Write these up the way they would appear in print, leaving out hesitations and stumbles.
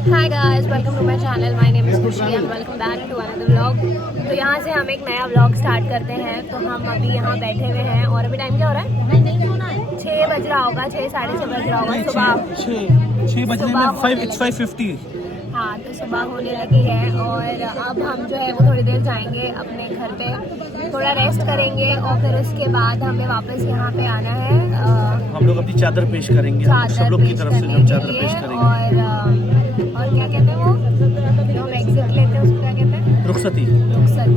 Hi guys, welcome to my channel. My name is Khushi and welcome back to another vlog. तो यहाँ से हम एक नया व्लॉग स्टार्ट करते हैं। तो हम अभी यहाँ बैठे हुए हैं और अभी टाइम क्या हो रहा है? 6 बज रहा होगा, 6 साढ़े 6 बज रहा होगा। सुबह 6 बजने में 5:50। हाँ, तो सुबह होने लगी है और अब हम जो है वो थोड़ी देर जाएंगे अपने घर पे, थोड़ा रेस्ट करेंगे और फिर उसके बाद हमें वापस यहाँ पे आना है। हम लोग अपनी चादर पेश करेंगे, सब लोग की तरफ से हम चादर पेश करेंगे। और क्या कहते हैं वो जो हम एग्जिट लेते हैं उसको क्या कहते हैं? रुखसती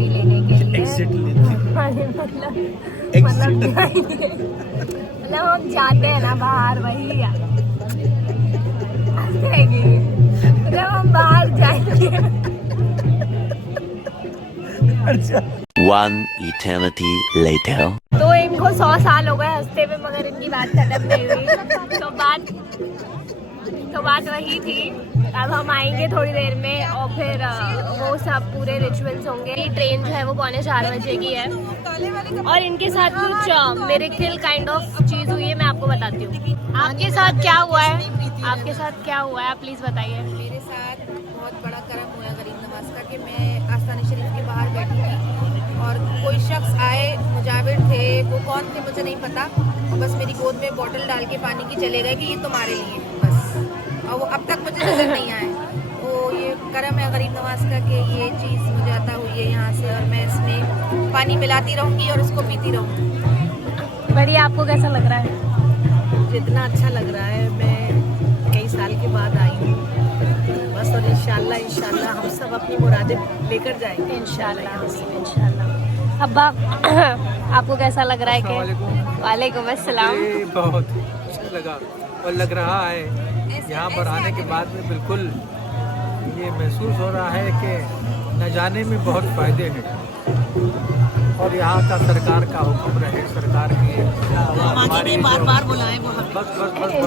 लेने के लिए। एग्जिट लेते मतलब हम जाते हैं ना बाहर, वही जब हम बाहर जाएंगे। One eternity later. तो इनको 100 साल हो गए हंसते में, मगर इनकी बात खत्म नहीं हुई। तो बात वही थी। अब हम आएंगे थोड़ी देर में और फिर वो सब पूरे रिचुअल्स होंगे। ट्रेन जो है वो 3:45 की है और इनके साथ कुछ मिरेकल काइंड ऑफ चीज़ हुई है, मैं आपको बताती हूँ। आपके साथ क्या हुआ है? आपके साथ क्या हुआ है, आप प्लीज़ बताइए। मेरे साथ बहुत बड़ा कर्म हुआ गरीब नवाज का कि मैं आस्थान शरीफ के बाहर बैठी थी और कोई शख्स आए, मुजाविर थे, वो कौन थे मुझे नहीं पता, और बस मेरी गोद में बोतल डाल के पानी की चले गए कि ये तुम्हारे लिए बस, और वो अब तक मुझे नजर नहीं आए। तो ये कर्म है गरीब नवाज का कि ये चीज़ मुझे अता हुई है यहाँ से, और मैं इसमें पानी मिलाती रहूँगी और उसको पीती रहूँगी। बढ़िया, आपको कैसा लग रहा है? जितना अच्छा लग रहा है, मैं कई साल के बाद आई हूँ बस, और इंशाल्लाह हम सब अपनी मुरादें लेकर जाएंगे इंशाल्लाह। अब्बा आपको कैसा लग रहा है? कि वालेकुम अस्सलाम। बहुत अच्छा लगा और लग रहा है यहाँ पर आने के बाद में बिल्कुल ये महसूस हो रहा है कि न जाने में बहुत फ़ायदे हैं, और यहाँ का सरकार का हुक्म रहे, सरकार की हमारी बार बुलाए बस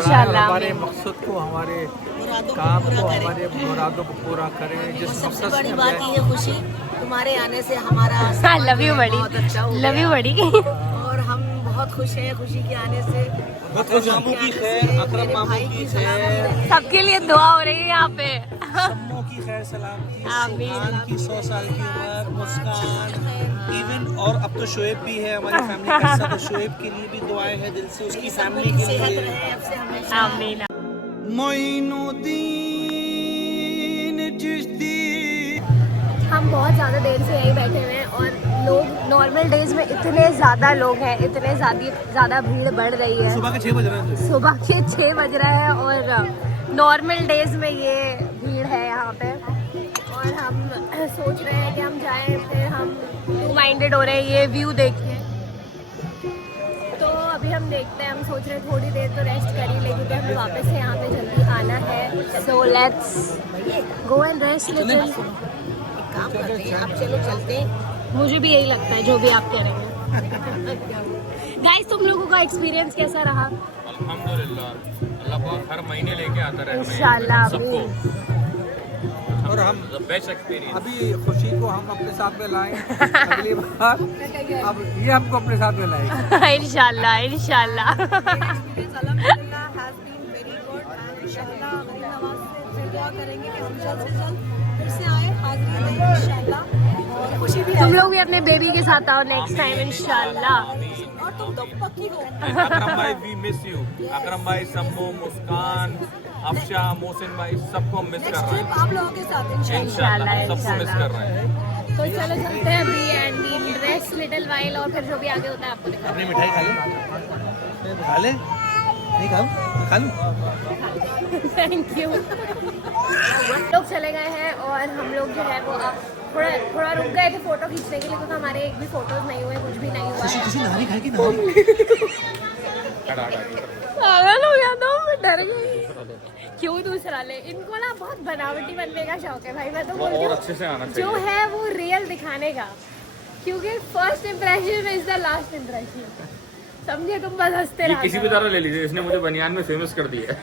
हमारे मकसद को, हमारे काम को, हमारे मुरादों को पूरा करें। जिस मकसद बड़ी बात ये है खुशी, तुम्हारे आने से हमारा लव यू बड़ी, लव यू बड़ी। और हम बहुत खुश हैं खुशी के आने से। मामू की खैर, अकरम मामू की खैर, सबके लिए दुआ हो रही है यहाँ पे। सम्मो की खैर सलामती, सुल्तान की 100 साल की उम्र, मुस्कान, इवन और अब तो शोएब भी है हमारी फैमिली का हिस्सा, तो शोएब के लिए भी दुआएं हैं दिल से, उसकी फैमिली के लिए। आमीन। हम बहुत ज़्यादा देर से यहीं बैठे हुए हैं और लोग नॉर्मल डेज में इतने ज़्यादा लोग हैं, इतने ज़्यादा भीड़ बढ़ रही है। सुबह के 6 बज रहे हैं। सुबह के 6 बज रहे हैं और नॉर्मल डेज में ये भीड़ है यहाँ पे, और हम सोच रहे हैं कि हम जाएं, फिर हम टू माइंडेड हो रहे हैं ये व्यू देखिए। तो अभी हम देखते हैं, हम सोच रहे हैं थोड़ी देर तो रेस्ट कर ही लेंगे, क्योंकि हमें वापस से यहाँ पे जल्दी आना है। So let's go and rest little. काम करते हैं, अब चलो चलते हैं। मुझे भी यही लगता है जो भी आप कह रहे हैं। गाइस, तुम लोगों का एक्सपीरियंस कैसा रहा? अल्हम्दुलिल्लाह, अल्लाह पाक हर महीने लेके आता रहे इंशाल्लाह सबको, और हम बेस्ट एक्सपीरियंस। अभी खुशी को हम अपने साथ में लाएं अगली बार, अब ये हमको अपने साथ में लाएंगे। इंशाल्लाह इंशाल्लाह। तुम लोग भी अपने बेबी के साथ आओ नेक्स्ट टाइम इंशाल्लाह। और तुम तो पक्की हो। अकरम भाई वी मिस यू, अकरम भाई, सम्मो, मुस्कान, अफशा, मोहसिन भाई, सबको मिस कर रहे हैं आप लोगों के साथ इंशाल्लाह, हम सबको मिस कर रहे हैं। तो चलो चलते हैं अभी एंड रेस्ट लिटिल वाइल, और फिर जो भी आगे होता है आपको दिखाते अपनी मिठाई खा ले, खा ले, नहीं खाऊं, खा लूं। Thank you. लोग चले गए हैं और हम लोग जो है वो अब थोड़ा रुक गए थे फोटो खींचने के लिए, क्योंकि हमारे एक भी फोटोज नहीं हुए, कुछ भी नहीं हुआ। किसी नहारी खाएगी नहारी। पागल हो गया था, मैं डर गई। क्यों दूसरा ले? इनको ना बहुत बनावटी बनने का शौक है भाई, मैं तो बोलती हूँ अच्छे से आना जो है वो रियल दिखाने का, क्योंकि first impression is the last impression. समझे? तुम बस हंसते रहो। किसी भी तरह ले लीजिए, इसने मुझे बनियान में फेमस कर दिया है।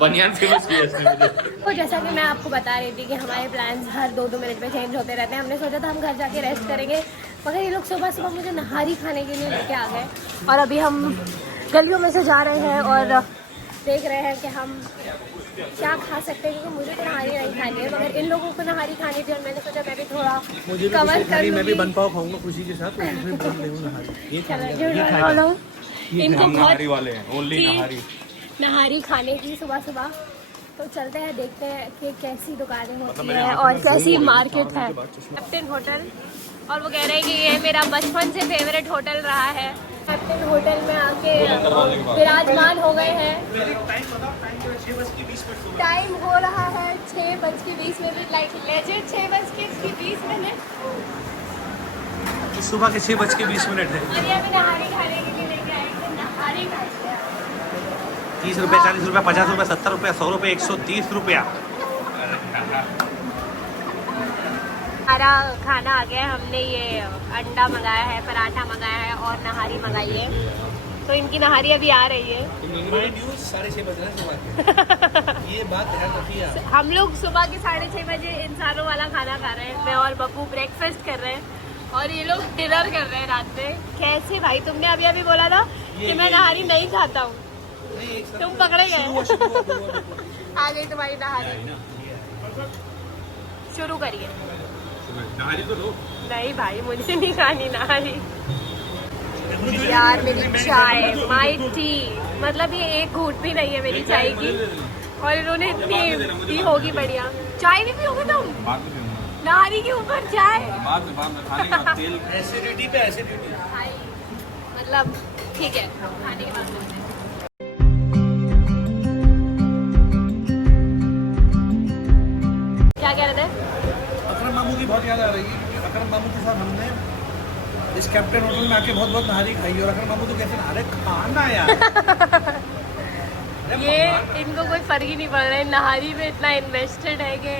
बनियान फेमस किया इसने मुझे। तो जैसा कि मैं आपको बता रही थी कि हमारे प्लान्स हर 2-2 मिनट में चेंज होते रहते हैं। हमने सोचा था हम घर जाके रेस्ट करेंगे, मगर ये लोग सुबह सुबह मुझे नहारी खाने के लिए लेके आ गए, और अभी हम गलियों में से जा रहे हैं और देख रहे हैं कि हम क्या खा सकते हैं, क्योंकि मुझे तो नहारी नहीं खानी है, मगर इन लोगों को नहारी खानी थी और मैंने सोचा मैं भी थोड़ा मुझे भी कवर खुशी कर खानी, मैं भी लूँगी। बन पाव खाऊंगा खुशी के साथ, उसमें बोल रही हूँ नहारी। ये चलो, इनको हम बहुत नहारी वाले हैं, ओनली थी नहारी। नहारी खाने की सुबह सुबह। तो चलते हैं, देखते हैं कि कैसी दुकानें होती मेरे हैं आंखों और में कैसी घूम हो रही है, मार्केट है। कैप्टन होटल, और वो कह रहे हैं कि ये मेरा बचपन से फेवरेट होटल रहा है। कैप्टन होटल में आके विराजमान हो गए हैं। टाइम हो रहा है 6:20, लाइक लेजेंड 6:20। सुबह के 6:20 है। और ये अभी नहारी खाने के लिए लेके आए थे, नहारी खाएंगे। 30 रुपये, 40 रुपये, 50 रुपये, 70 रुपये, 100 रुपये, 130 रुपया। हमारा खाना आ गया है। हमने ये अंडा मंगाया है, पराठा मंगाया है और नहारी मंगाई है। तो इनकी नहारी अभी आ रही है। 6:30 बज रहे हैं सुबह के। ये बात ध्यान रखिए आप। हम लोग सुबह के 6:30 बजे इंसानों वाला खाना खा रहे हैं। मैं और बब्बू ब्रेकफास्ट कर रहे हैं और ये लोग डिनर कर रहे हैं रात में। कैसे भाई, तुमने अभी अभी बोला था कि मैं नहारी नहीं खाता हूँ, तुम पकड़े गए। आ गई तुम्हारी नहारी, शुरू करिए। नहारी तो लो। नहीं भाई, मुझे नहीं खानी नहारी। यार मेरी चाय, माई टी, मतलब ये एक घूंट भी नहीं है मेरी चाय की, और इन्होंने इतनी दी होगी बढ़िया। चाय नहीं पियोगे तुम? बाद में पीऊंगा। नहारी के ऊपर चाय? बाद में खाने का तेल। एसिडिटी पे एसिडिटी। भाई मतलब ठीक है, खाने के बाद बोलते हैं। क्या कह रहे थे? अकरम मामू की बहुत याद आ रही है, क्योंकि अकरम मामू के साथ हमने इस कैप्टन होटल में आके बहुत बहुत नहारी खाई है। और अकरम मामू तो कहते हैं अरे खाना यार। ये इनको कोई फर्क ही नहीं पड़ रहा है, नहारी में इतना इन्वेस्टेड है कि।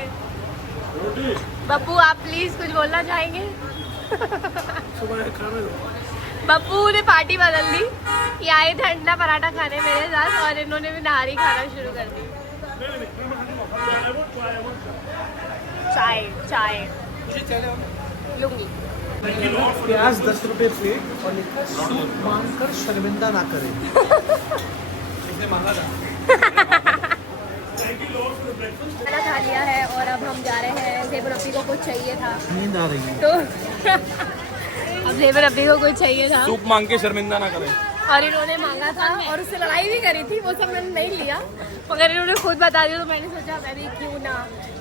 बब्बू आप प्लीज कुछ बोलना चाहेंगे? सुबह खाना बब्बू ने पार्टी बदल दी, ये आए थे अंडा पराठा खाने मेरे साथ और इन्होंने भी नहारी खाना शुरू कर दी। चाय चाय लूंगी। प्याज 10 रुपये प्लेट और लिखा सूप मांगकर शर्मिंदा ना करें। इसने मांगा था। खाना खा लिया है और अब हम जा रहे हैं। ज़ेबर अब्बी को कुछ चाहिए था नींद आ रही है तो अब ज़ेबर अब्बी को कुछ चाहिए था सूप मांग के शर्मिंदा ना करें। और इन्होंने मांगा था और उससे लड़ाई भी करी थी, वो सब मैंने नहीं लिया, मगर इन्होंने खुद बता दिया तो मैंने सोचा मैं भी क्यों ना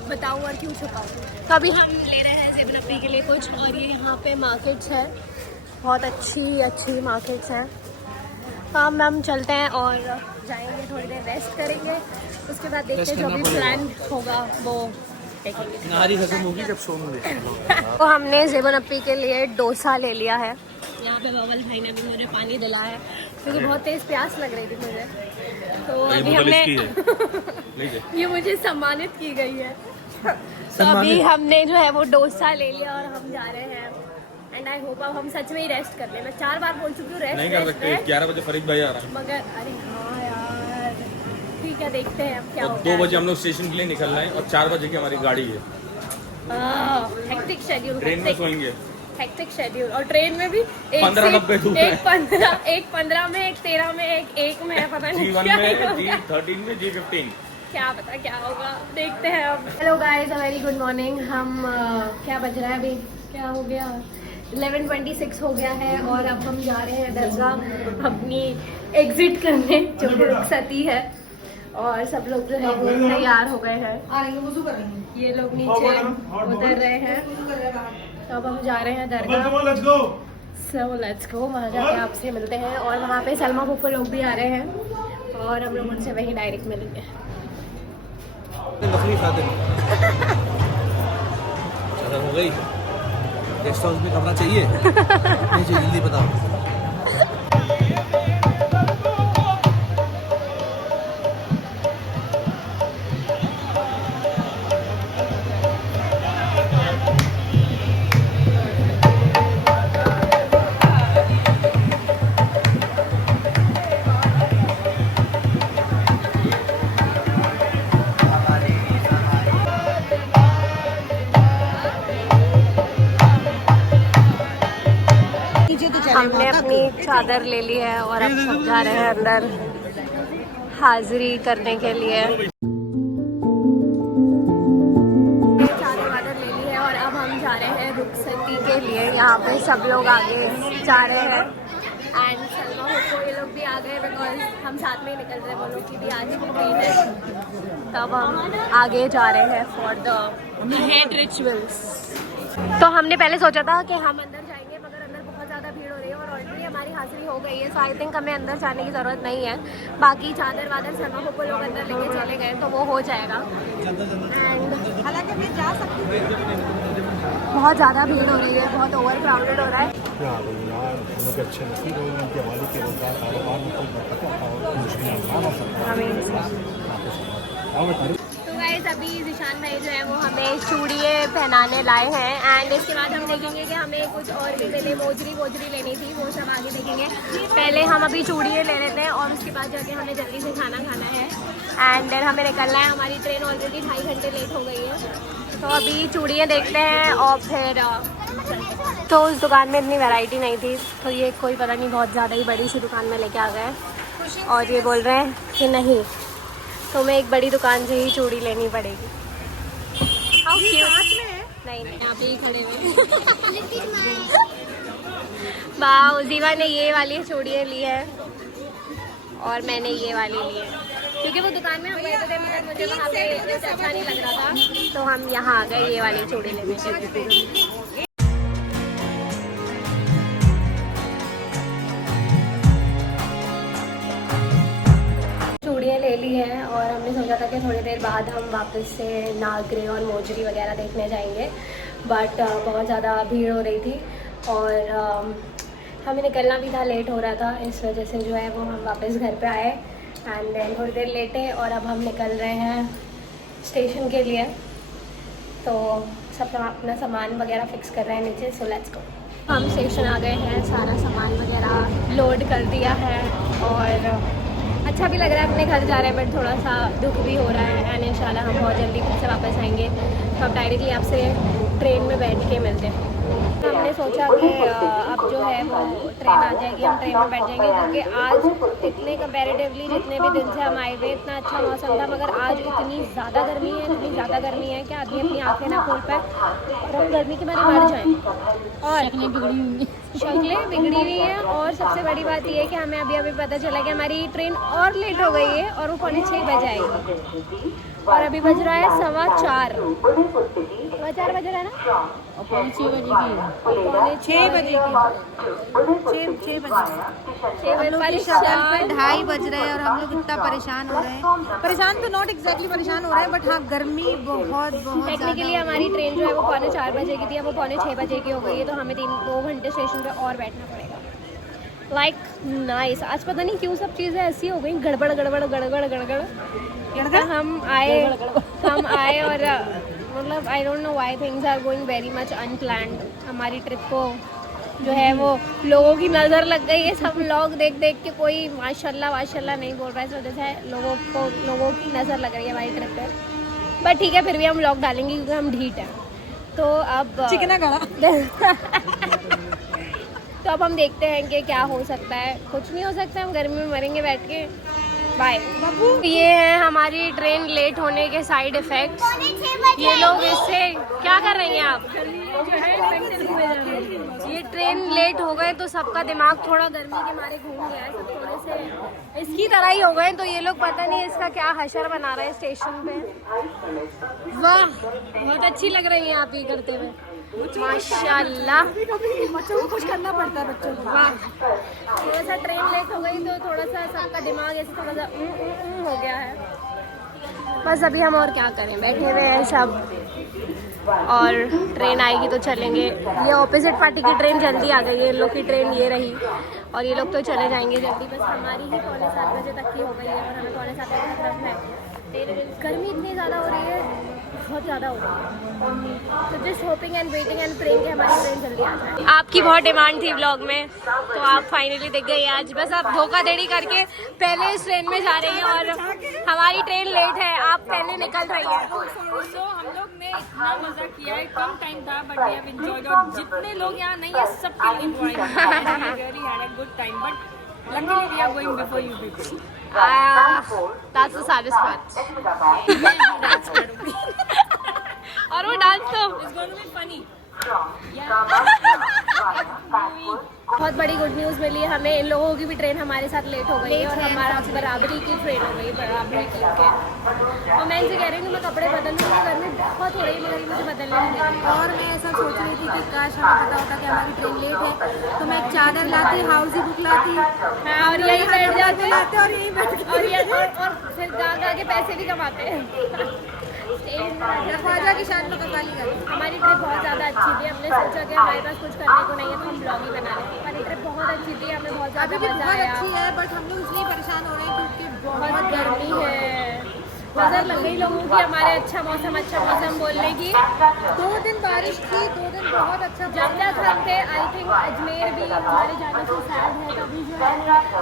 बताऊं और क्यों छुपाऊं। तो अभी हम ले रहे हैं ज़ेबर अब्बी के लिए कुछ, और ये यहाँ पे मार्केट्स है, बहुत अच्छी मार्केट्स हैं। हम चलते हैं और जाएंगे, थोड़ी देर रेस्ट करेंगे, उसके बाद देखते हैं जो भी प्लान होगा वो देखेंगे। नहारी खत्म होगी जब सोएंगे। तो हमने ज़ेबर अब्बी के लिए डोसा ले लिया है। यहाँ पे बबल भाई ने भी मुझे पानी दिला है क्योंकि बहुत तेज प्यास लग रही थी मुझे, तो अभी हमने ये मुझे सम्मानित की गई है। तो अभी हमने जो है वो डोसा ले लिया और हम जा रहे हैं। एंड आई होप अब हम सच में ही रेस्ट कर लें। मैं 4 बार बोल चुकी हूँ रेस्ट नहीं कर सकते, 11 बजे फरीद भाई आ रहा है, मगर अरे हाँ यार ठीक है, देखते हैं अब क्या और होता 2 है। बजे हम लोग स्टेशन के लिए निकलना है और 4 बजे की हमारी गाड़ी है। हेक्टिक शेड्यूल, ट्रेन में सोएंगे। हेक्टिक शेड्यूल, और ट्रेन में भी एक 15 डब्बे धूप है। एक 15 में, एक 13 में, एक में, पता नहीं G1 क्या में, होगा। G13 में, G15। क्या पता क्या होगा, देखते हैं अब। Hello guys, very good morning. हम क्या बज रहा है अभी, क्या हो गया, 11:26 हो गया है और अब हम जा रहे हैं दरगाह अपनी एग्जिट करने, जो कि रुखसती है, और सब लोग जो है वो तैयार हो गए हैं। ये लोग नीचे उतर रहे हैं, तो अब हम जा रहे हैं दरगाह। सो लेट्स गो, वहाँ जाके आपसे मिलते हैं। और वहाँ पे सलमा फूफा लोग भी आ रहे हैं और हम लोग उनसे वहीं डायरेक्ट मिलेंगे। लकड़ी खाते चलो हो गई। गेस्ट हाउस में कमरा चाहिए? नहीं चाहिए, जल्दी बताओ। हमने अपनी चादर ले ली है और अब सब जा रहे हैं अंदर हाजिरी करने के लिए। यहाँ पे सब लोग आगे जा रहे हैं एंड सलमा को ये लोग भी आ गए बिकॉज हम साथ में ही निकल रहे हैं, वो लोग की भी आज ट्रेन है। तब हम आगे जा रहे हैं फॉर द हेड रिचुअल्स। तो हमने पहले सोचा था कि हम अंदर जाएंगे मगर अंदर बहुत ज़्यादा भीड़ हो रही है और ऑलरेडी हमारी हाजिरी हो गई है, सो आई थिंक हमें अंदर जाने की ज़रूरत नहीं है। बाकी चादर वादर सलमा को लोग अंदर लेके चले गए तो वो हो जाएगा। एंड हालांकि मैं जा सकती हूँ। बहुत ज़्यादा भीड़ हो रही है, बहुत ओवर क्राउडेड हो रहा है। अच्छे नसीब हो उनके हवाले के रोजगार कारोबार में कोई बरकत और मुश्किल आसान हो सकता है। तो गाइस अभी जिशान भाई जो है वो हमें चूड़िए पहनाने लाए हैं एंड इसके बाद हम देखेंगे कि हमें कुछ और भी लेने मोजरी लेनी थी, वो सब आगे देखेंगे। पहले हम अभी चूड़िए ले लेते हैं और उसके बाद जाके हमें जल्दी से खाना खाना है एंड देन हमें निकलना है। हमारी ट्रेन ऑलरेडी 2.5 घंटे लेट हो गई है, तो अभी चूड़ियाँ देखते हैं और फिर तो उस दुकान में इतनी वैरायटी नहीं थी तो ये कोई पता नहीं बहुत ज़्यादा ही बड़ी सी दुकान में लेके आ गए और ये बोल रहे हैं कि नहीं तुम्हें एक बड़ी दुकान से ही चूड़ी लेनी पड़ेगी। नहीं यहाँ पे ही खड़े हुए वाह, जीवा ने ये वाली चूड़ियाँ ली है और मैंने ये वाली ली है क्योंकि वो दुकान में हम गए थे मगर मुझे वहाँ पे कुछ अच्छा नहीं लग रहा था तो हम यहाँ आ गए ये वाली चूड़ी लेने। चूड़ियाँ ले ली हैं और हमने सोचा था कि थोड़ी देर बाद हम वापस से नागरे और मोजरी वगैरह देखने जाएंगे बट बहुत ज़्यादा भीड़ हो रही थी और हमें निकलना भी था, लेट हो रहा था, इस वजह से जो है वो हम वापस घर पे आए एंड देन थोड़ी देर लेटे और अब हम निकल रहे हैं स्टेशन के लिए। तो सब अपना सामान वगैरह फिक्स कर रहे हैं नीचे, सो लेट्स गो। हम स्टेशन आ गए हैं, सारा सामान वगैरह लोड कर दिया है और अच्छा भी लग रहा है, अपने घर जा रहे हैं बट थोड़ा सा दुख भी हो रहा है एंड इंशाल्लाह हम बहुत जल्दी फिर से वापस आएंगे। तो अब डायरेक्टली आपसे ट्रेन में बैठ के मिलते हैं। हमने सोचा कि अब जो है वो ट्रेन आ जाएगी, हम ट्रेन में बैठ जाएंगे क्योंकि आज इतने कंपैरेटिवली जितने भी दिन से हम आए हुए इतना अच्छा मौसम था मगर आज इतनी ज़्यादा गर्मी है कि आदमी अपनी आँखें ना खोल पाए और हम गर्मी के मारे मर जाएँ और शक्लें बिगड़ी हुई हैं। और सबसे बड़ी बात यह है कि हमें अभी पता चला कि हमारी ट्रेन और लेट हो गई है और वो 5:45 बजे आएगी और अभी बज रहा है 4:15। 4 बज रहा है ना, 6 बजे की 6 बजे पे 2:30 बज रहे हैं और हम लोग इतना परेशान हो रहे हैं। परेशान तो नॉट एग्जैक्टली परेशान हो रहे हैं बट हाँ गर्मी बहुत टेक्निकली हमारी ट्रेन जो है वो 4:45 बजे की थी, अब वो 5:45 बजे की हो गई है तो हमें 2 घंटे स्टेशन पे और बैठना पड़ेगा। Like nice. आज पता नहीं क्यों सब चीज़ें ऐसी हो गई, गड़बड़। हम आए और मतलब I don't know why things are going very much unplanned. हमारी ट्रिप को जो है वो लोगों की नज़र लग गई है, सब लोग देख के कोई माशाल्लाह नहीं बोल रहा है, इस वजह से लोगों की नज़र लग रही है हमारी ट्रिप पे। बट ठीक है, फिर भी हम व्लॉग डालेंगे क्योंकि हम ढीठ हैं। तो अब चिकना गला तो अब हम देखते हैं कि क्या हो सकता है। कुछ नहीं हो सकता, हम गर्मी में मरेंगे बैठ के। बाय। ये है हमारी ट्रेन लेट होने के साइड इफ़ेक्ट्स। ये लोग इससे क्या कर रही हैं आप? ये ट्रेन लेट हो गए तो सबका दिमाग थोड़ा गर्मी के मारे घूम गया है, सब थोड़े से इसकी तरह ही हो गए। तो ये लोग पता नहीं इसका क्या हशर बना रहे हैं स्टेशन पे। वाह, बहुत अच्छी लग रही है आप ये करते हुए, माशाल्लाह। बच्चों को कुछ करना पड़ता है बच्चों को। वाह, थोड़ा सा ट्रेन लेट हो गई तो थोड़ा सा सबका दिमाग ऐसे थोड़ा सा हो गया है। बस अभी हम और क्या करें, बैठे हुए हैं सब और ट्रेन आएगी तो चलेंगे। ये ऑपोजिट पार्टी की ट्रेन जल्दी आ गई है, इन लोग की ट्रेन ये रही और ये लोग तो चले जाएंगे जल्दी। बस हमारी ही 6:45 बजे तक की हो गई है और हमें 6:45 बजे तक रखना है। गर्मी इतनी ज़्यादा हो रही है, बहुत ज़्यादा हो रही है। तो just hoping and waiting and praying कि हमारी ट्रेन जल्दी आ जाए। आपकी बहुत डिमांड थी व्लॉग में तो आप फाइनली दिख गई आज। बस आप धोखाधड़ी करके पहले इस ट्रेन में जा रही हैं और हमारी ट्रेन लेट है, आप पहले निकल रही हैं। तो हम लोग ने इतना मजा किया है, कम टाइम था बट वी हैव एंजॉयड और जितने लोग यहाँ नहीं है सबके लिए एंजॉय किया। We really had a good time but luckily we are going before you people. That's the saddest part. मैं डांस करूँगी और वो डांस तो It's going to be funny. Yeah. बड़ी गुड न्यूज़ मिली हमें, इन लोगों की भी ट्रेन हमारे साथ लेट हो गई है और हमारा बराबरी की ट्रेन हो गई, बराबरी की के। और मैं इनसे कह रही हूँ कि मैं कपड़े बदल लूँ, घर में बहुत हो रही है मगर मुझे बदलने नहीं दे रही। और मैं ऐसा सोच रही थी कि काश हमें पता होता कि हमारी ट्रेन लेट है तो मैं एक चादर लाती, हाउसी बुक लाती, हाँ, और यही बैठ जाते लाते और यही बैठ और फिर गा के पैसे भी कमाते हैं। ख्वाजा की शान में कव्वाली करती। हमारी ट्रिप बहुत ज़्यादा अच्छी थी, हमने सोचा कि हमारे पास कुछ करने को नहीं है तो हम ब्लॉग ही बना रहे थे। हमारी ट्रिप बहुत अच्छी थी, हमें बहुत ज़्यादा अभी भी मज़ा बहुत आया। अच्छी है बट हम लोग इसलिए परेशान हो रहे हैं क्योंकि बहुत गर्मी है, नजर लग गई लोगों की हमारे अच्छा मौसम बोलने की। 2 दिन बारिश थी, 2 दिन बहुत अच्छा। जब तक हम थे आई थिंक अजमेर भी हमारे जाने से सैड है, तभी जो है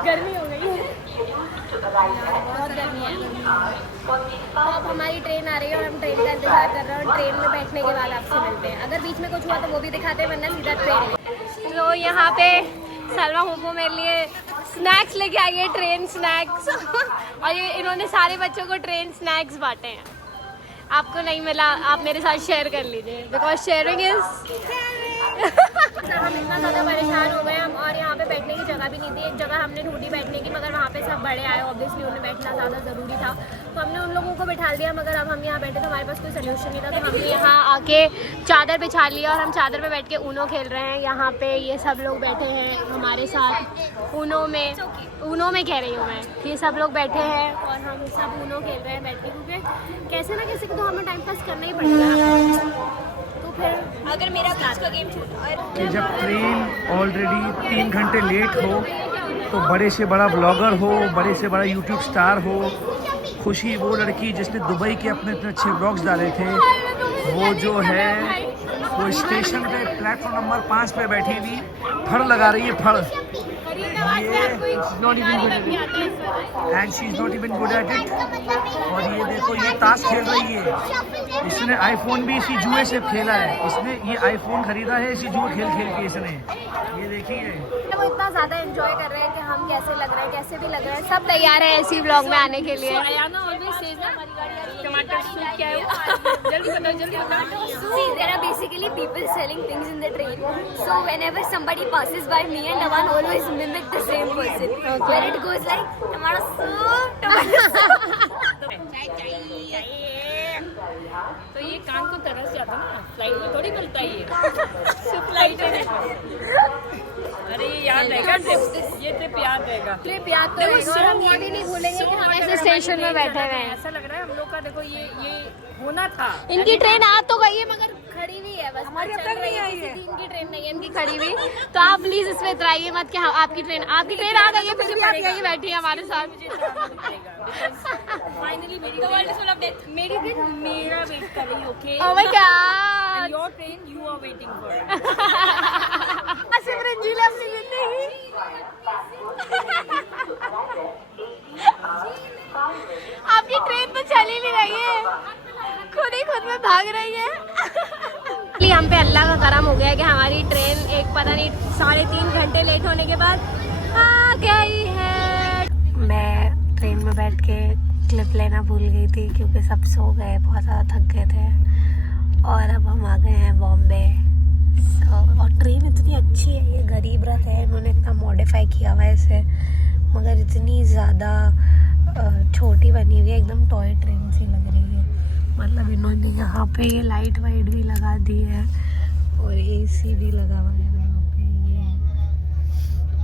गर्मी हो गई है, बहुत गर्मी है। तो अब हमारी ट्रेन आ रही है और हम ट्रेन का इंतजार कर रहे हैं और ट्रेन में बैठने के बाद आपसे मिलते हैं। अगर बीच में कुछ हुआ तो वो भी दिखाते हैं, वरना सीधा ट्रेन में। तो यहाँ पे सलमा हुब्बू मेरे लिए स्नैक्स लेके आई है, ट्रेन स्नैक्स और ये इन्होंने सारे बच्चों को ट्रेन स्नैक्स बांटे हैं। आपको नहीं मिला, आप मेरे साथ शेयर कर लीजिए, बिकॉज शेयरिंग इज हम इतना ज़्यादा परेशान हो गए हम, और यहाँ पे बैठने की जगह भी नहीं थी। एक जगह हमने ढूंढी बैठने की मगर वहाँ पे सब बड़े आए, ऑब्वियसली उन्हें बैठना ज़्यादा ज़रूरी था तो हमने उन लोगों को बैठा दिया, मगर अब हम यहाँ बैठे तो हमारे पास कोई सोल्यूशन नहीं था तो हमने यहाँ आके चादर बिछा लिया और हम चादर पे बैठ के ऊनो खेल रहे हैं। यहाँ पे ये सब लोग बैठे हैं हमारे साथ ऊनो में कह रही हूँ मैं, ये सब लोग बैठे हैं और हम सब ऊनो खेल रहे हैं बैठ के, क्योंकि कैसे ना कैसे तो हमें टाइम पास करना ही पड़ेगा। तो फिर अगर मेरा क्लास का गेम कि जब ट्रेन ऑलरेडी 3 घंटे लेट हो तो बड़े से बड़ा ब्लॉगर हो, बड़े से बड़ा यूट्यूब स्टार हो, खुशी वो लड़की जिसने दुबई के अपने इतने अच्छे ब्लॉग्स डाले थे, वो जो है वो स्टेशन पे प्लेटफॉर्म नंबर 5 पे बैठी हुई फड़ लगा रही है, फड़। And she is not even good at it. और ये देखो ये ताश खेल रही है, इसने आईफोन भी इसी जुए से खेला है, इसने ये आईफोन खरीदा है इसी जुए खेल के इसने, ये देखिए। वो इतना ज़्यादा एंजॉय कर रहे हैं कि हम कैसे लग रहे हैं, कैसे भी लग रहे हैं, सब तैयार है ऐसी व्लॉग में आने के लिए। See, there are basically people selling things in the train. So whenever somebody passes by me and Aman always mimic the same person. Where it goes like, "Tomorrow soup, tomato soup." तो ये कान को तरस जाता ना, flight में थोड़ी मिलता ये फ्लाइट में। अरे ये याद रहेगा, ये ट्रिप याद रहेगा, ट्रिप याद तो रहेगा और हम ये भी नहीं भूलेंगे कि हम ऐसे स्टेशन में बैठे हुए हैं। ऐसा लग रहा है हम लोग का, देखो ये होना था। इनकी ट्रेन आ तो गई है मगर खड़ी हुई है, बस हमारी अब तक नहीं आई है। इनकी ट्रेन नहीं है, इनकी खड़ी हुई। तो आप प्लीज इसमें इतराइए मत कि हाँ आपकी ट्रेन आ गई है, मुझे पड़ेगा कि बैठी है हमारे साथ। फाइनली मेरी ट्रेन मेरा वेट कर रही है, okay? Oh my God, your train you are waiting for. Simran ji अपनी जिंदगी आपकी ट्रेन तो चल ही नहीं रही है, खुद में भाग रही है। हम पे अल्लाह का करम हो गया है कि हमारी ट्रेन एक पता नहीं 3.5 घंटे लेट होने के बाद आ गई है। मैं ट्रेन में बैठ के क्लिप लेना भूल गई थी क्योंकि सब सो गए, बहुत ज़्यादा थक गए थे और अब हम आ गए हैं बॉम्बे। और ट्रेन इतनी अच्छी है, ये गरीब रथ है, इन्होंने इतना मॉडिफाई किया हुआ है इसे, मगर इतनी ज़्यादा छोटी बनी हुई है, एकदम टॉय ट्रेन सी लग रही है। मतलब इन्होंने यहाँ पे ये लाइट वाइट भी लगा दी है और एसी भी लगा हुआ है यहाँ पे। ये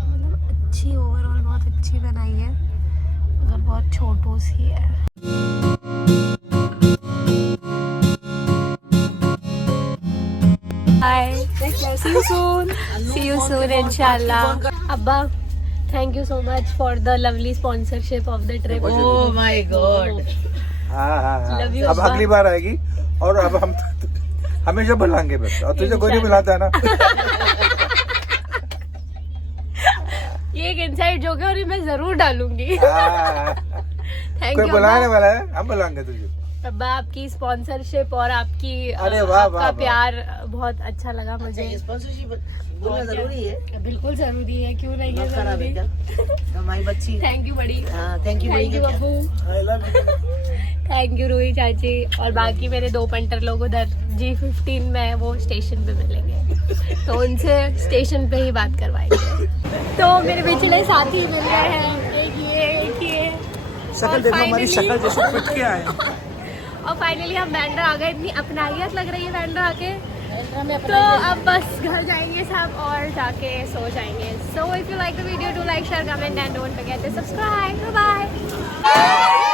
मतलब अच्छी ओवरऑल बहुत अच्छी बनाई है मगर बहुत छोटू सी है। See you soon inshallah. Abba, thank you so much for the lovely sponsorship of the trip. Oh my God. हाँ। Love you, अब Abba. अगली बार आएगी और अब हम हमेशा बुलाएंगे बस, और तुझे कोई नहीं बुलाता है ना। ये एक इनसाइड जोक है और ये मैं जरूर डालूंगी। थैंक कोई यू बुलाने वाला है, हम बुलाएंगे तुझे। अब्बा, आपकी स्पॉन्सरशिप और आपकी अरे वाह, आपका वाह, प्यार बहुत अच्छा लगा मुझे। स्पॉन्सरशिप बोलना जरूरी है, बिल्कुल जरूरी है, क्यों नहीं है जरूरी। हमारी बच्ची। थैंक यू बड़ी, thank you Babbu, thank you Ruhi चाची, और बाकी मेरे 2 पंटर लोग उधर G15 में वो स्टेशन पे मिलेंगे तो उनसे स्टेशन पे ही बात करवाएंगे। तो मेरे पिछले साथी मिल रहे हैं, एक ये शक्ल देखो हमारी शक्ल जैसे पिट के आए। और फाइनली हम बैंड्रा आ गए। इतनी अपनाहियत लग रही है बैंड्रा आके। तो अब बस घर जाएंगे सब और जाके सो जाएंगे। So if you like the video, do like, share, comment and don't forget to subscribe. Bye bye.